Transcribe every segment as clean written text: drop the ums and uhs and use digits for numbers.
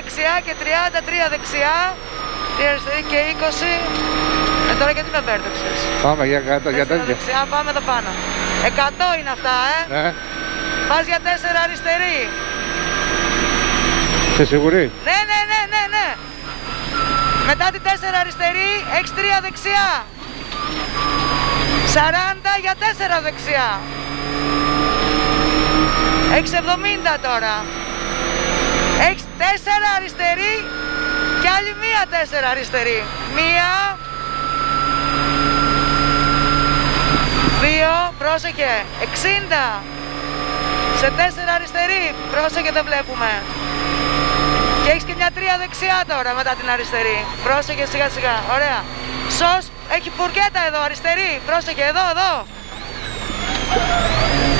Δεξιά και 33 δεξιά, 3 αριστερή και 20. Τώρα γιατί με μπέρδεψες? Πάμε για κάτω, για τέτοια. Δεξιά, πάμε εδώ πάνω. 100 είναι αυτά, Ναι. Πας για 4 αριστερή. Είσαι σίγουρη? Ναι. Μετά τη 4 αριστερή, έχεις 3 δεξιά. 40 για 4 δεξιά. Έχεις 70 τώρα. Έχεις 4 αριστερή και άλλη μία 4 αριστερή. 1, 2, πρόσεχε, 60. Σε 4 αριστερή, πρόσεχε, δεν βλέπουμε. Και έχεις και μια 3 δεξιά τώρα μετά την αριστερή. Πρόσεχε σιγά σιγά, ωραία. Σως, έχει φουρκέτα εδώ, αριστερή. Πρόσεχε, εδώ.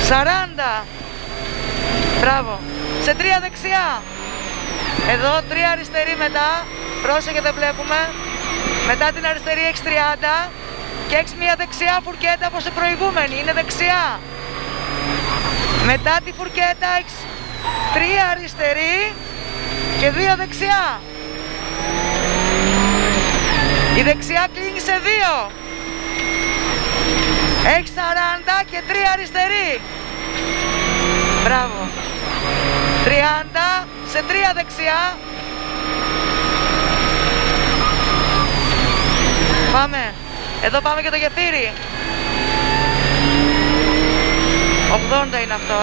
40. Μπράβο. Σε 3 δεξιά. Εδώ 3 αριστερή μετά. Πρόσεχε, δεν βλέπουμε. Μετά την αριστερή έχεις 30. Και έχεις μια δεξιά φουρκέτα όπως η προηγούμενη. Είναι δεξιά. Μετά τη φουρκέτα έχεις 3 αριστερή και 2 δεξιά. Η δεξιά κλείνει σε 2. Έχεις 40 και 3 αριστερή. Μπράβο. 30 σε 3 δεξιά. Πάμε. Εδώ πάμε και το γεφύρι. 80 είναι αυτό,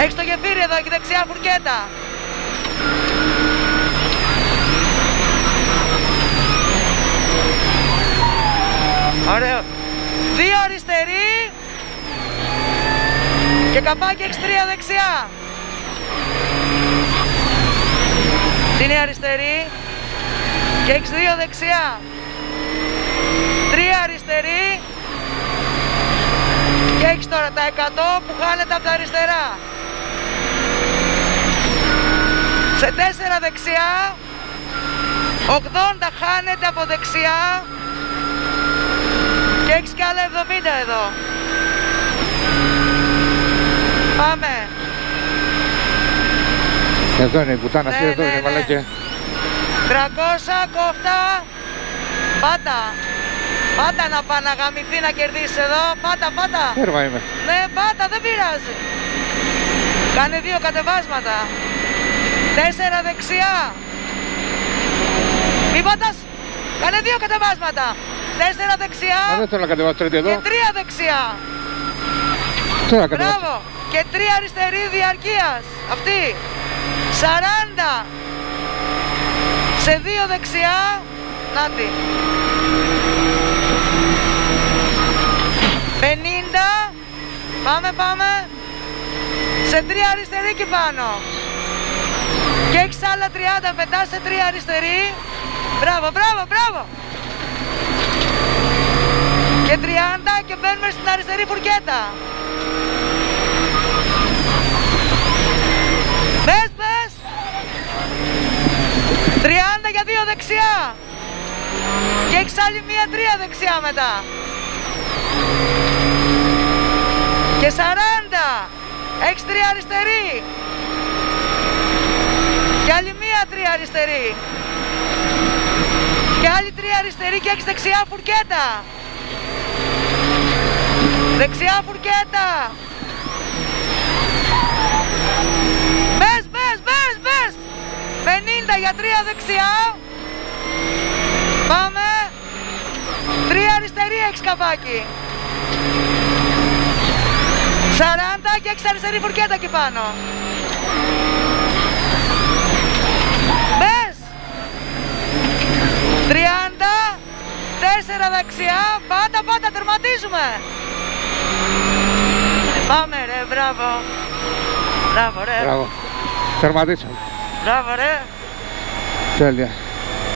Έχεις το γεφύρι εδώ, έχει δεξιά φουρκέτα. Ωραίο. 2 αριστερή και καπάκι έχεις 3 δεξιά. Είναι αριστερή και έχεις 2 δεξιά. 3 αριστερή και έχεις τώρα τα 100 που χάνεται από τα αριστερά. Σε 4 δεξιά, 80 χάνεται από δεξιά και έχεις και άλλα 70 εδώ. Πάμε. Εδώ είναι η πουτάνα, αυτή εδώ είναι μαλακιά. 300 κόφτα. Πάτα να πάει να γαμηθεί να κερδίσει εδώ. Πάτα. Τέρμα είμαι. Ναι, πάτα, δεν πειράζει. Κάνε 2 κατεβάσματα. 4 δεξιά. Μη πατάς. Κάνε 2 κατεβάσματα. 4 δεξιά. Δεν θέλω να κατεβάσω τρίτη εδώ. Και 3 δεξιά. Μπράβο. Και 3 αριστερή διαρκείας. Αυτή. 40. Σε 2 δεξιά. Νάτι. 50. Πάμε. Σε 3 αριστερή και πάνω. Και έχεις άλλα 30 μετά σε 3 αριστερή. Μπράβο. Και 30 και μπαίνουμε στην αριστερή φουρκέτα. Πες. 30 για 2 δεξιά. Και έχεις άλλη μία 3 δεξιά μετά. Και 40. Έχεις 3 αριστερή. Και άλλη μία 3 αριστερή. Και άλλη 3 αριστερή και έχεις δεξιά φουρκέτα. Δεξιά φουρκέτα. Μπες. 50 για 3 δεξιά. Πάμε. 3 αριστερή έχεις καβάκι. 40 και έχεις αριστερή φουρκέτα εκεί πάνω. Μπες. 30. 4 δεξιά. Πάτα, τερματίζουμε. Πάμε ρε, μπράβο. Μπράβο, τερματίσαμε. Μπράβο ρε. Τέλεια.